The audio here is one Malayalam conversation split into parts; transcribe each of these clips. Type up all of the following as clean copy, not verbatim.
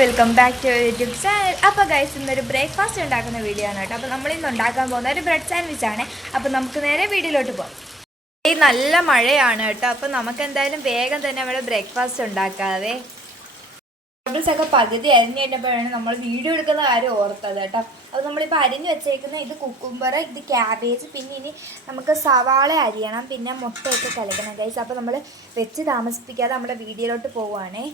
Welcome back to YouTube channel. അപ്പോൾ ഗൈസ് ഇന്നൊരു ബ്രേക്ക്ഫാസ്റ്റ് ഉണ്ടാക്കുന്ന വീഡിയോ ആണ് കേട്ടോ. അപ്പോൾ നമ്മളിന്ന് ഉണ്ടാക്കാൻ പോകുന്ന ഒരു ബ്രെഡ് സാൻഡ്വിച്ച് ആണ്. അപ്പോൾ നമുക്ക് നേരെ വീഡിയോയിലോട്ട് പോകാം. ഈ നല്ല മഴയാണ് കേട്ടോ. അപ്പോൾ നമുക്ക് എന്തായാലും വേഗം തന്നെ നമ്മുടെ ബ്രേക്ക്ഫാസ്റ്റ് ഉണ്ടാക്കാവേ. വെജിറ്റബിൾസ് ഒക്കെ പകുതി അരിഞ്ഞ് കഴിഞ്ഞപ്പോഴാണ് നമ്മൾ വീഡിയോ എടുക്കുന്ന കാര്യം ഓർത്തത് കേട്ടോ. അപ്പോൾ നമ്മളിപ്പോൾ അരിഞ്ഞ് വെച്ചേക്കുന്ന ഇത് കുക്കുംബർ, ഇത് ക്യാബേജ്, പിന്നെ ഇനി നമുക്ക് സവാള അരിയണം, പിന്നെ മുട്ടയൊക്കെ കലക്കണം ഗൈസ്. അപ്പോൾ നമ്മൾ വെച്ച് താമസിപ്പിക്കാതെ നമ്മുടെ വീഡിയോയിലോട്ട് പോവുകയാണേ.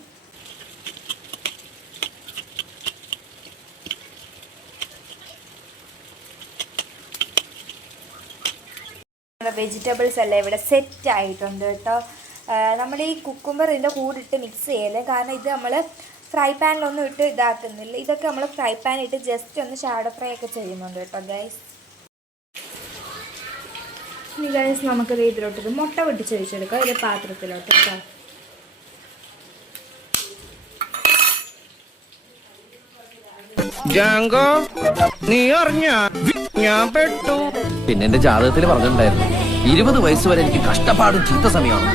വെജിറ്റബിൾസ് എല്ലാം ഇവിടെ സെറ്റ് ആയിട്ടുണ്ട് കേട്ടോ. നമ്മൾ ഈ കുക്കുംബർ ഇതിൻ്റെ കൂടിട്ട് മിക്സ് ചെയ്യല്ലേ, കാരണം ഇത് നമ്മൾ ഫ്രൈ പാനിലൊന്നും ഇട്ട് ഇതാക്കുന്നില്ല. ഇതൊക്കെ നമ്മൾ ഫ്രൈ പാനിട്ട് ജസ്റ്റ് ഒന്ന് ഷാഡോ ഫ്രൈ ഒക്കെ ചെയ്യുന്നുണ്ട് കേട്ടോ ഗൈസ്. ഇനി ഗൈസ് നമുക്കത് ഇതിലോട്ടത് മുട്ട പൊട്ടിച്ച് വെച്ചെടുക്കാം ഒരു പാത്രത്തിലോട്ട് കേട്ടോ. നീ അറിഞ്ഞ ഞാൻ പെട്ടു. പിന്നെ എന്റെ ജാതകത്തിൽ പറഞ്ഞിട്ടുണ്ടായിരുന്നു 20 വയസ്സ് വരെ എനിക്ക് കഷ്ടപ്പാടും ചീത്ത സമയമാണ്.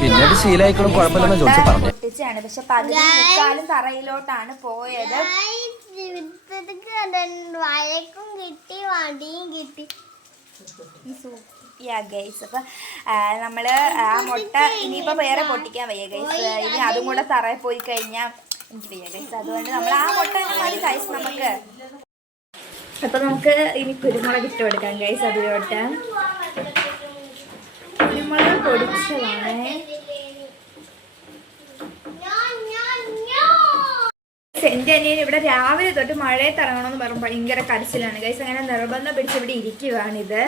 പിന്നെ അത് ശീലായിക്കളും കുഴപ്പമില്ലെന്ന് ചോദിച്ചു പറഞ്ഞു. പൊട്ടിച്ചാണ്, പക്ഷെ പകുതി മുക്കാലും തറയിലോട്ടാണ് പോയത്. വഴക്കും കിട്ടി, വടിയും കിട്ടി. ഗൈസ് അപ്പം നമ്മൾ ആ മുട്ട ഇനിയിപ്പോൾ വേറെ പൊട്ടിക്കാൻ വയ്യ ഗൈസ്. ഇനി അതും കൂടെ തറയിൽ പോയി കഴിഞ്ഞാൽ എനിക്ക് വയ്യ ഗൈസ്. അതുകൊണ്ട് നമ്മൾ ആ മുട്ട മതി ഗൈസ് നമുക്ക്. അപ്പം നമുക്ക് ഇനി കുരുമുളക് ഇട്ട് കൊടുക്കാം ഗൈസ്. അതിലോട്ട് കുരുമുളക് പൊടിച്ചതാണ്. എൻ്റെ അനിയൻ ഇവിടെ രാവിലെ തൊട്ട് മഴയത്ത് ഇറങ്ങണമെന്ന് പറയുമ്പോൾ ഭയങ്കര കരച്ചിലാണ് ഗൈസ്. അങ്ങനെ നിർബന്ധം പിടിച്ച് ഇവിടെ ഇരിക്കുവാണിത്.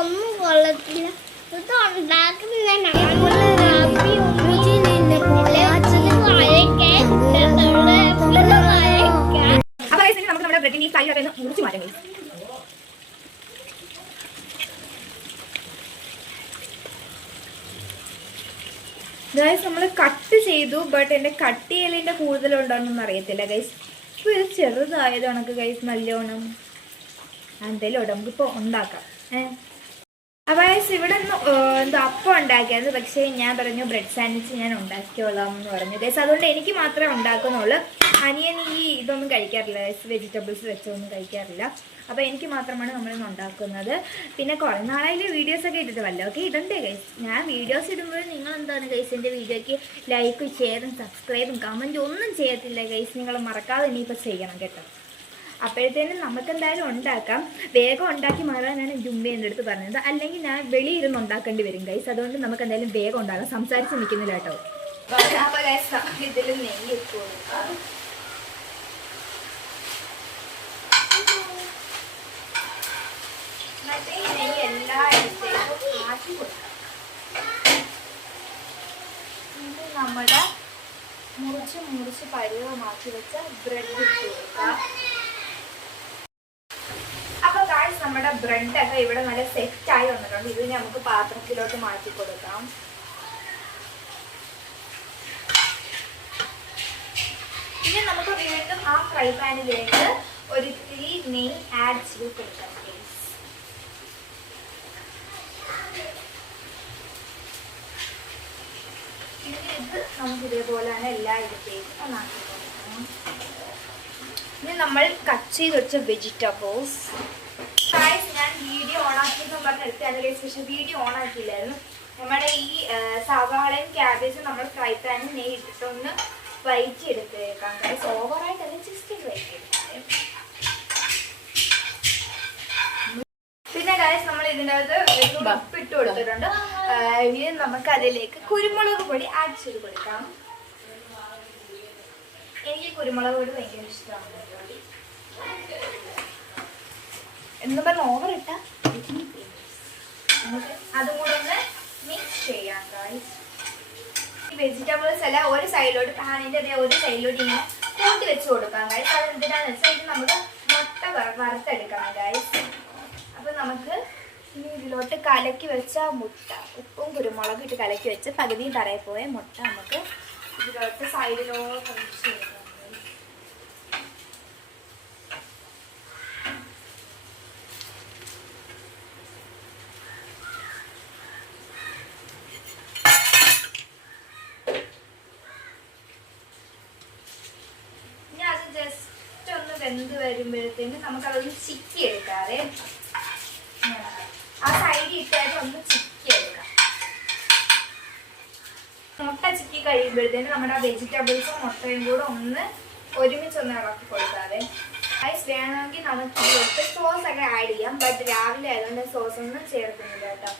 ഒന്നും കൊള്ളത്തില്ല. നമുക്ക് നമ്മുടെ ബ്രെഡിന് ഈ സൈഡൊക്കെ ഒന്ന് മുറിച്ച് മാറ്റാം ഗൈസ്. ഗൈസ് നമ്മൾ കട്ട് ചെയ്തു, ബട്ട് എൻ്റെ കട്ട് ചെയ്യലിൻ്റെ കൂടുതലുണ്ടോയെന്നൊന്നും അറിയത്തില്ല ഗൈസ്. ഇപ്പോൾ ഇത് ചെറുതായത് കണക്ക് ഗൈസ് നല്ലോണം എന്തെങ്കിലും ഉണ്ട്, നമുക്കിപ്പോൾ ഉണ്ടാക്കാം. അപ്പോൾ ഗൈസ് ഇവിടെ നിന്ന് എന്തോ അപ്പം ഉണ്ടാക്കിയത്, പക്ഷേ ഞാൻ പറഞ്ഞു ബ്രെഡ് സാൻഡ്വിച്ച് ഞാൻ ഉണ്ടാക്കിയോളാം എന്ന് പറഞ്ഞു ഗൈസ്. അതുകൊണ്ട് എനിക്ക് മാത്രമേ ഉണ്ടാക്കുന്നുള്ളൂ. അനിയൻ ഈ ഇതൊന്നും കഴിക്കാറില്ല ഗൈസ്, വെജിറ്റബിൾസ് വെച്ചൊന്നും കഴിക്കാറില്ല. അപ്പോൾ എനിക്ക് മാത്രമാണ് നമ്മളിന്ന് ഉണ്ടാക്കുന്നത്. പിന്നെ കുറേ നാളായാലും വീഡിയോസൊക്കെ ഇട്ടിട്ടുമല്ലോ. ഓക്കെ ഇടണ്ടേ ഗൈസ്. ഞാൻ വീഡിയോസ് ഇടുമ്പോൾ നിങ്ങൾ എന്താണ് ഗൈസ് എൻ്റെ വീഡിയോയ്ക്ക് ലൈക്കും ഷെയറും സബ്സ്ക്രൈബും കമൻറ്റും ഒന്നും ചെയ്യത്തില്ല ഗൈസ്. നിങ്ങൾ മറക്കാതെ ഇനിയിപ്പോൾ ചെയ്യണം കേട്ടോ. അപ്പോഴത്തേനും നമുക്കെന്തായാലും ഉണ്ടാക്കാം. വേഗം ഉണ്ടാക്കി മാറാനാണ് ജുംബ എൻ്റെ അടുത്ത് പറഞ്ഞത്. അല്ലെങ്കിൽ ഞാൻ വെളിയിരുന്ന് ഉണ്ടാക്കേണ്ടി വരും ഗൈസ്. അതുകൊണ്ട് നമുക്ക് എന്തായാലും വേഗം ഉണ്ടാകാം. സംസാരിച്ച് നിൽക്കുന്നില്ല കേട്ടോ. അപ്പോൾ ഗൈസ് ഇതിൽ നെയ്യ് ഇട്ട് കൊടുക്കാം. മറ്റേ നെയ്യ് എല്ലായിടത്തേക്കും മാറ്റി കൊടുക്കാം. ഇത് നമ്മുടെ മുറിച്ച് പരുവമാക്കി വെച്ച ബ്രെഡ് ഇട്ട് കൊടുക്കാം. നമ്മുടെ ബ്രെഡൊക്കെ ഇവിടെ നല്ല സെറ്റായി വന്നിട്ടുണ്ട്. ഇത് നമുക്ക് പാത്രത്തിലോട്ട് മാറ്റി കൊടുക്കാം. ഇനി നമുക്ക് വീണ്ടും ആ ഫ്രൈ പാനിലേക്ക് ഒരു ഇത്തിരി നെയ്യ് ആഡ് ചെയ്ത് കൊടുക്കാം. ഇനി ഇത് നമുക്ക് ഇതേപോലെയാണ് എല്ലായിടത്തേക്കും ഒന്നാക്കി കൊടുക്കണം. ഇനി നമ്മൾ കട്ട് ചെയ്ത് വെച്ച വെജിറ്റബിൾസ് ഞാൻ വീഡിയോ ഓണാക്കിയെന്ന് പറഞ്ഞ് എടുത്തത് ഗൈസ്. പക്ഷെ വീഡിയോ ഓണാക്കിയില്ലായിരുന്നു. നമ്മുടെ ഈ സവാളയും ക്യാബേജും നമ്മൾ ഫ്രൈ പാനിൽ നെയ്യ് ഇട്ടിട്ടൊന്ന് വൈറ്റ് എടുത്തേക്കാം ഗൈസ്. ഓവറായിട്ടല്ല, ജസ്റ്റ് വൈറ്റ് എടുക്കാം. പിന്നെ ഗൈസ് നമ്മൾ ഇതിൻ്റെ അകത്ത് ഉപ്പിട്ട് കൊടുത്തിട്ടുണ്ട്. ഇനി നമുക്ക് അതിലേക്ക് കുരുമുളക് പൊടി ആഡ് ചെയ്ത് കൊടുക്കാം. എനിക്ക് കുരുമുളക് പൊടി ഭയങ്കര ഇഷ്ടമാണ്. എന്ന് പറഞ്ഞ ഓവർ ഇട്ടാൽ അതും കൂടെ ഒന്ന് മിക്സ് ചെയ്യാം ഗൈസ്. ഈ വെജിറ്റബിൾസ് എല്ലാം ഒരു സൈഡിലോട്ട് പാനിൻ്റെ ഒരു സൈഡിലോട്ട് ഇങ്ങനെ കൂട്ടി വെച്ച് കൊടുക്കാം ഗൈസ്. അത് എന്തിനാന്ന് വെച്ചാൽ ഇത് നമുക്ക് മുട്ട വറുത്തെടുക്കണം ഗൈസ്. അപ്പം നമുക്ക് ഇനി ഇതിലോട്ട് കലക്കി വെച്ച മുട്ട, ഉപ്പും കുരുമുളകും ഇട്ട് കലക്കി വെച്ച് പകുതിയും തറയിൽ പോയ മുട്ട നമുക്ക് ഇതിലോട്ട് സൈഡിലോട്ട് വെച്ച് കൊടുക്കാം. വെന്ത് വരുമ്പോഴത്തേന് നമുക്കതൊന്ന് ചിക്കി എടുക്കാതെ ആ സൈഡിൽ ഇട്ടായിട്ട് ഒന്ന് ചിക്കി എടുക്കാം. മുട്ട ചിക്കി കഴിയുമ്പോഴത്തേന് നമ്മുടെ വെജിറ്റബിൾസും മുട്ടയും കൂടെ ഒന്ന് ഒരുമിച്ചൊന്ന് ഇളക്കി കൊടുക്കാതെ. ഗൈസ് വേണമെങ്കിൽ നമുക്ക് ഇതിലോട്ട് സോസ് ഒക്കെ ആഡ് ചെയ്യാം. ബട്ട് രാവിലെ ആയതുകൊണ്ട് സോസ് ഒന്നും ചേർക്കുന്നില്ല കേട്ടോ.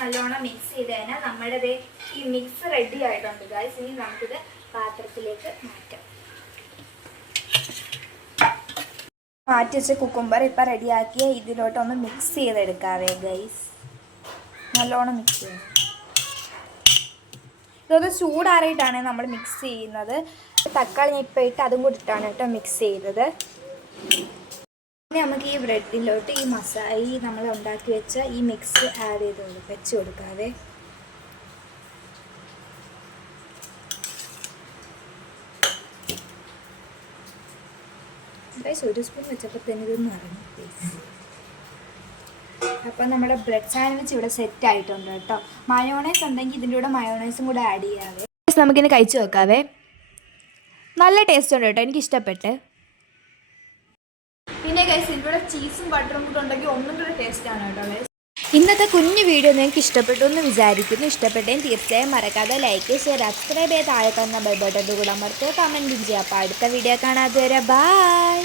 നല്ലോണം മിക്സ് ചെയ്ത് കഴിഞ്ഞാൽ നമ്മുടെ ഈ മിക്സ് റെഡി ആയിട്ടുണ്ട് ഗൈസ്. ഇനി നമുക്കിത് പാത്രത്തിലേക്ക് മാറ്റാം. മാറ്റി വെച്ച കുക്കുംബർ ഇപ്പം റെഡിയാക്കിയ ഇതിലോട്ടൊന്ന് മിക്സ് ചെയ്തെടുക്കാവേ ഗൈസ്. നല്ലോണം മിക്സ് ചെയ്യണം. ഇതൊന്ന് ചൂടാറിയിട്ടാണ് നമ്മൾ മിക്സ് ചെയ്യുന്നത്. തക്കാളി ഞാൻ ഇപ്പം ഇട്ട് അതും കൂടി ഇട്ടാണ് കേട്ടോ മിക്സ് ചെയ്തത്. ഇനി നമുക്ക് ഈ ബ്രെഡിലോട്ട് ഈ നമ്മൾ ഉണ്ടാക്കി വെച്ച ഈ മിക്സ് ആഡ് ചെയ്ത് വെച്ച് കൊടുക്കാതെ. ഒരു സ്പൂൺ വെച്ചപ്പോൾ തന്നെ ഇതൊന്നും അറിഞ്ഞു പ്ലീസ്. അപ്പം നമ്മുടെ ബ്രെഡ് സാൻഡ്വിച്ച് ഇവിടെ സെറ്റ് ആയിട്ടുണ്ട് കേട്ടോ. മയോണൈസ് ഉണ്ടെങ്കിൽ ഇതിൻ്റെ കൂടെ മയോണൈസും കൂടെ ആഡ് ചെയ്യാവേ. നമുക്കിനി കഴിച്ചു നോക്കാവേ. നല്ല ടേസ്റ്റ് ഉണ്ട് കേട്ടോ, എനിക്ക് ഇഷ്ടപ്പെട്ട്. പിന്നെ ഗൈസ് ഇതിലൂടെ ചീസും ബട്ടറും കൂടെ ഉണ്ടെങ്കിൽ ഒന്നും കൂടെ ടേസ്റ്റാണ് കേട്ടോ ഗൈസ്. ഇന്നത്തെ കുഞ്ഞു വീഡിയോ നിങ്ങൾക്ക് ഇഷ്ടപ്പെട്ടു എന്ന് വിചാരിക്കുന്നു. ഇഷ്ടപ്പെട്ടെങ്കിൽ തീർച്ചയായും മറക്കാതെ ലൈക്ക്, ഷെയർ, സബ്സ്ക്രൈബ് ചെയ്ത് താഴെ കാണുന്ന ബെൽ ബട്ടൻ്റെ കൂടെ അമർത്തുക, കമൻറ്റും ചെയ്യുക. അപ്പോൾ അടുത്ത വീഡിയോ കാണാതെ വരെ ബൈ.